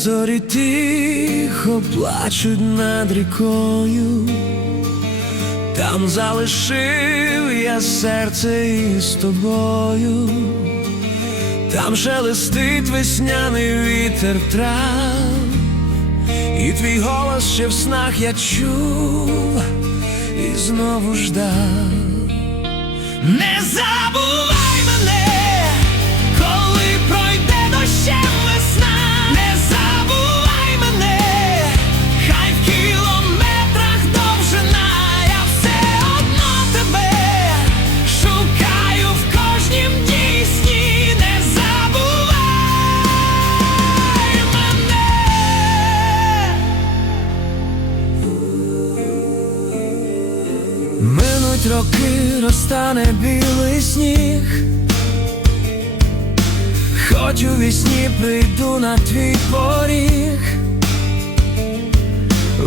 зорі тихо плачуть над рікою, там залишив я серце із тобою, там шелестить весняний вітер трав, і твій голос ще в снах я чув і знову ждав. Минуть роки, розтане білий сніг. Хоч у вісні прийду на твій поріг,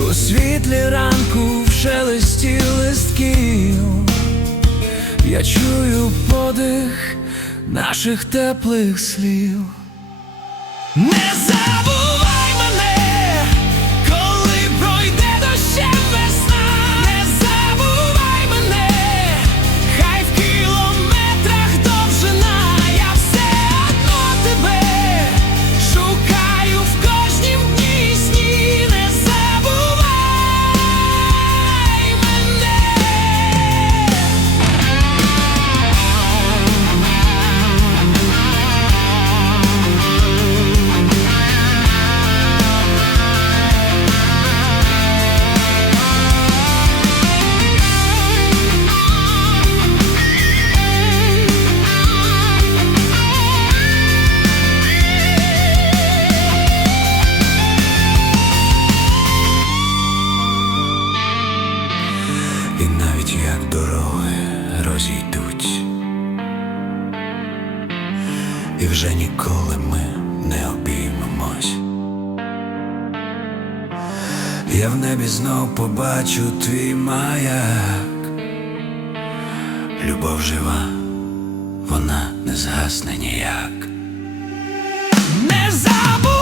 у світлі ранку в шелесті листків, я чую подих наших теплих слів. і вже ніколи ми не обіймемось. Я в небі знов побачу твій маяк, любов жива, вона не згасне ніяк. Не забудь